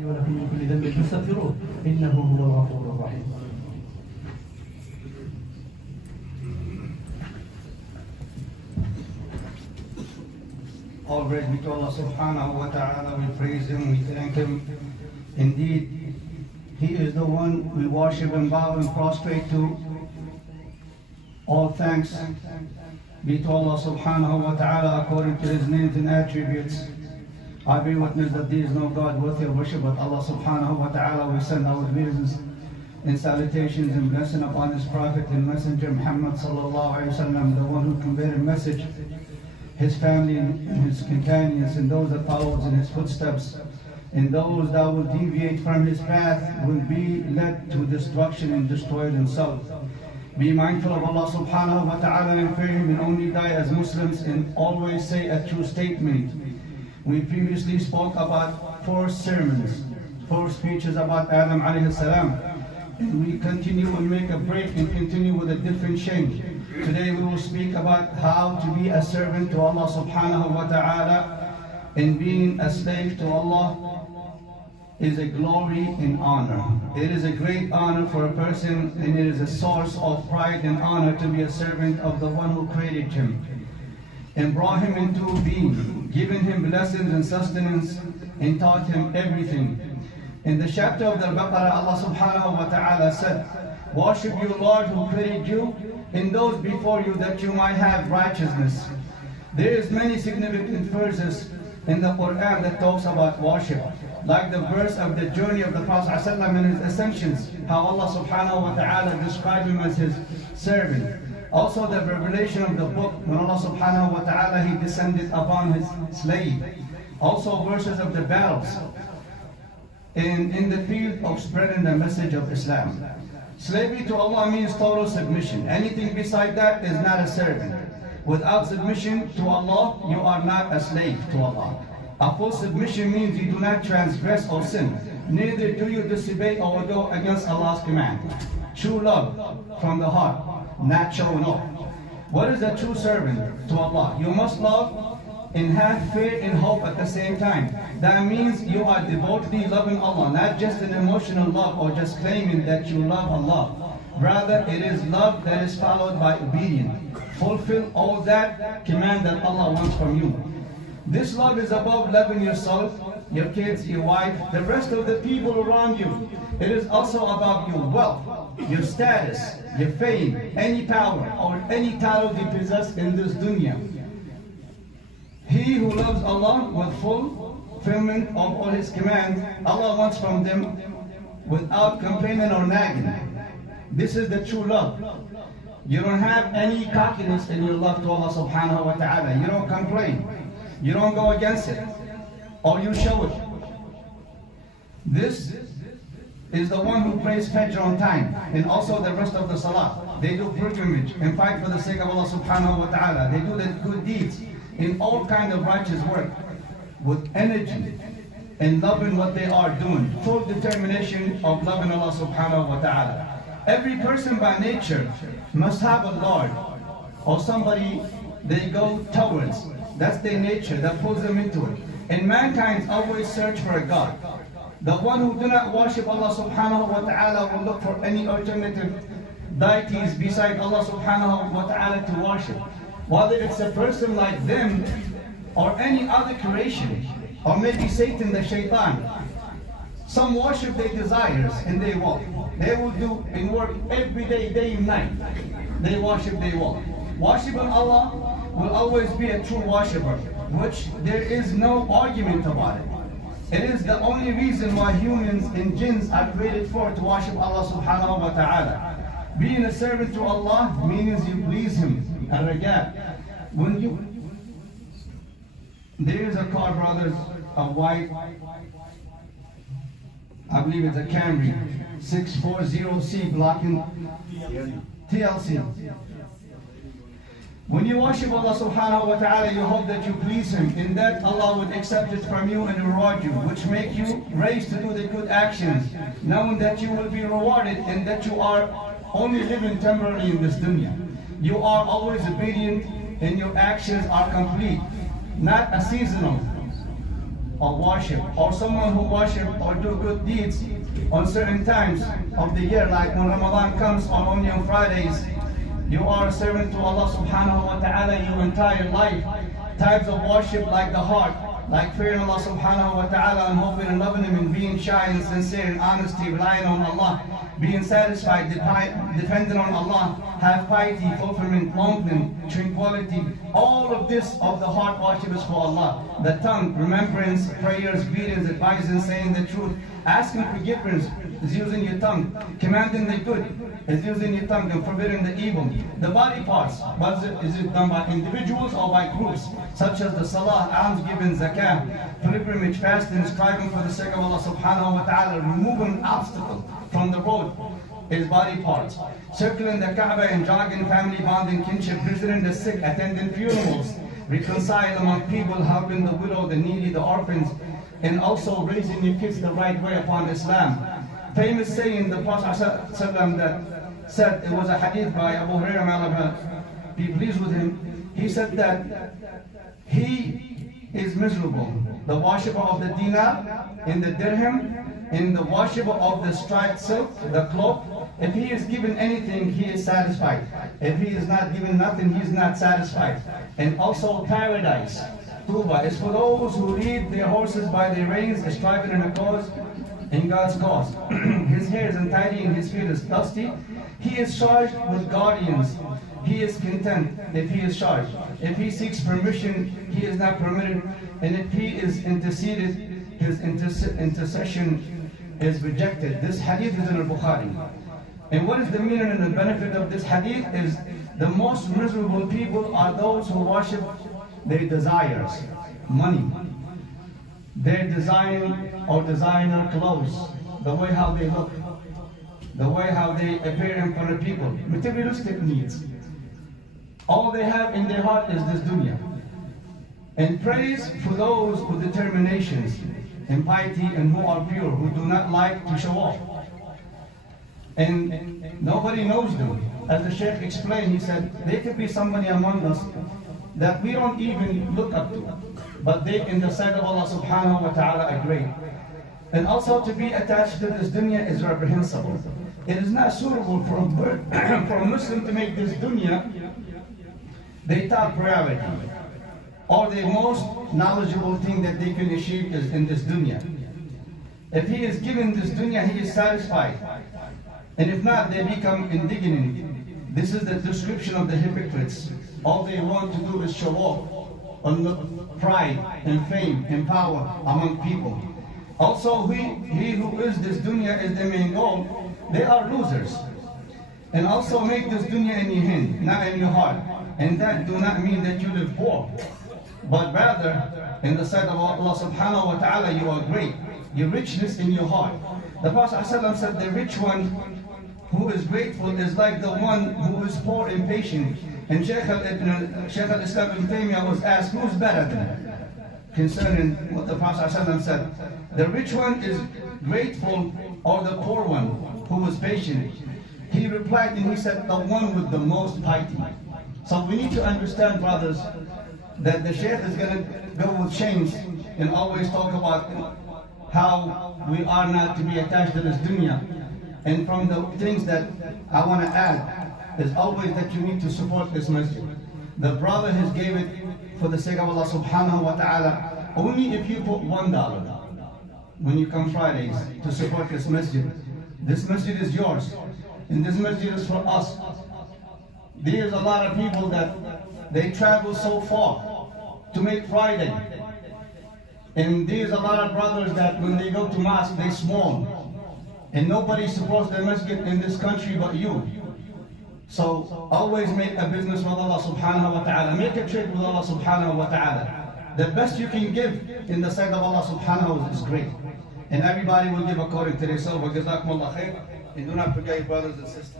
لي ولكم من كل ذنب فاستغفروه إنه هو الغفور الرحيم. All praise be to Allah subhanahu wa ta'ala. We praise Him, we thank Him. Indeed, He is the one we worship and bow and prostrate to. All thanks be to Allah subhanahu wa ta'ala according to His names and attributes. I bear witness that there is no God worthy of worship but Allah subhanahu wa ta'ala. We send our greetings and salutations and blessing upon His Prophet and Messenger Muhammad sallallahu alayhi wa sallam, the one who conveyed a message, his family and his companions, and those that follows in his footsteps, and those that will deviate from his path will be led to destruction and destroy themselves. Be mindful of Allah subhanahu wa ta'ala and fear Him, and only die as Muslims, and always say a true statement. We previously spoke about 4 sermons, 4 speeches about Adam alayhi salam, and we continue and make a break and continue with a different change. Today we will speak about how to be a servant to Allah subhanahu wa ta'ala, and being a slave to Allah is a glory and honor. It is a great honor for a person, and it is a source of pride and honor to be a servant of the one who created him and brought him into being, given him blessings and sustenance, and taught him everything. In the chapter of the Baqarah, Allah subhanahu wa ta'ala said, "Worship your Lord who created you and those before you, that you might have righteousness." There is many significant verses in the Quran that talks about worship, like the verse of the journey of the Prophet ﷺ and his ascensions, how Allah subhanahu wa ta'ala described him as his servant. Also the revelation of the book, when Allah subhanahu wa ta'ala He descended upon his slave. Also verses of the battles in the field of spreading the message of Islam. Slavery to Allah means total submission. Anything beside that is not a servant. Without submission to Allah, you are not a slave to Allah. A full submission means you do not transgress or sin, neither do you disobey or go against Allah's command. True love from the heart, not showing off. What is a true servant to Allah? You must love and have fear and hope at the same time. That means you are devotedly loving Allah, not just an emotional love or just claiming that you love Allah. Rather, it is love that is followed by obedience. Fulfill all that command that Allah wants from you. This love is above loving yourself, your kids, your wife, the rest of the people around you. It is also about your wealth, your status, your fame, any power or any title you possess in this dunya. He who loves Allah with full fulfillment of all His commands, Allah wants from them without complaining or nagging. This is the true love. You don't have any cockiness in your love to Allah subhanahu wa ta'ala. You don't complain. You don't go against it. Or you show it. This is the one who prays Fajr on time, and also the rest of the Salah. They do pilgrimage and fight for the sake of Allah subhanahu wa ta'ala. They do the good deeds in all kind of righteous work with energy and loving what they are doing. Full determination of loving Allah subhanahu wa ta'ala. Every person by nature must have a Lord or somebody they go towards. That's their nature that pulls them into it. And mankind always search for a God. The one who do not worship Allah subhanahu wa ta'ala will look for any alternative deities beside Allah subhanahu wa ta'ala to worship. Whether it's a person like them or any other creation, or maybe Satan the shaitan. Some worship their desires and they walk. They will do and work every day, day and night. They worship, they walk. Worshiping Allah will always be a true worshipper, which there is no argument about it. It is the only reason why humans and jinns are created for, to worship Allah subhanahu wa ta'ala. Being a servant to Allah means you please Him. Al-Raja. There is a car, brothers, a white, I believe it's a Camry, 640C blocking TLC. When you worship Allah subhanahu wa ta'ala, you hope that you please Him, and that Allah would accept it from you and reward you, which make you raised to do the good actions, knowing that you will be rewarded and that you are only living temporarily in this dunya. You are always obedient and your actions are complete, not a seasonal. of worship, or someone who worship or do good deeds on certain times of the year, like when Ramadan comes only on Fridays, you are a servant to Allah subhanahu wa ta'ala your entire life. Types of worship like the heart, like fearing Allah subhanahu wa ta'ala and hoping and loving Him and being shy and sincere and honesty, relying on Allah, being satisfied, dependent on Allah, have piety, fulfillment, longing, tranquility. All of this of the heart worship is for Allah. The tongue, remembrance, prayers, greetings, advising, saying the truth, asking forgiveness is using your tongue, commanding the good is using your tongue, and forbidding the evil. The body parts, is it done by individuals or by groups, such as the salah, alms giving, zakah, pilgrimage, fasting, striving for the sake of Allah subhanahu wa ta'ala, removing an obstacle from the road is body parts. Circling the Kaaba and jogging, family bonding, kinship, visiting the sick, attending funerals, reconcile among people, helping the widow, the needy, the orphans, and also raising your kids the right way upon Islam. Famous saying, the Prophet ﷺ that said, it was a hadith by Abu Hurairah, may Allah be pleased with him. He said that he is miserable, the worshipper of the dinar, in the dirham, in the worshipper of the striped silk, the cloth. If he is given anything, he is satisfied. If he is not given nothing, he is not satisfied. And also paradise, Tuba, is for those who lead their horses by their reins, striving in a cause, in God's cause. His hair is untidy and his feet is dusty. He is charged with guardians. He is content if he is charged. If he seeks permission, he is not permitted. And if he is interceded, his intercession is rejected. This hadith is in al-Bukhari. And what is the meaning and the benefit of this hadith is the most miserable people are those who worship their desires, money, their design or designer clothes, the way how they look, the way how they appear in front of people, materialistic needs. All they have in their heart is this dunya. And praise for those with determinations and piety and who are pure, who do not like to show off. And nobody knows them. As the Sheikh explained, he said, there could be somebody among us that we don't even look up to, but they in the sight of Allah subhanahu wa ta'ala are great. And also to be attached to this dunya is reprehensible. It is not suitable for a Muslim to make this dunya their top priority, or the most knowledgeable thing that they can achieve is in this dunya. If he is given this dunya, he is satisfied. And if not, they become indignant. This is the description of the hypocrites. All they want to do is show off on the pride and fame and power among people. Also, he who is this dunya is the main goal, they are losers. And also make this dunya in your hand, not in your heart. And that do not mean that you live poor, but rather in the sight of Allah subhanahu wa ta'ala you are great. Your richness in your heart. The Prophet ﷺ said the rich one who is grateful is like the one who is poor and patient. And Shaykh al-Islam ibn Taymiyyah was asked, who's better than him? Concerning what the Prophet ﷺ said. The rich one is grateful or the poor one who is patient? He replied and he said, the one with the most piety. So we need to understand, brothers, that the Shaykh is going to go with change and always talk about how we are not to be attached to this dunya. And from the things that I want to add is always that you need to support this masjid. The brother has gave it for the sake of Allah subhanahu wa ta'ala. Only if you put $1 when you come Fridays to support this masjid. This masjid is yours. And this masjid is for us. There's a lot of people that they travel so far to make Friday. And there's a lot of brothers that when they go to mosque, they small. And nobody supports the masjid in this country but you. So always make a business with Allah subhanahu wa ta'ala. Make a trade with Allah subhanahu wa ta'ala. The best you can give in the sight of Allah subhanahu is great. And everybody will give according to themselves. Wa jazakumullah khair. And do not forget your brothers and sisters.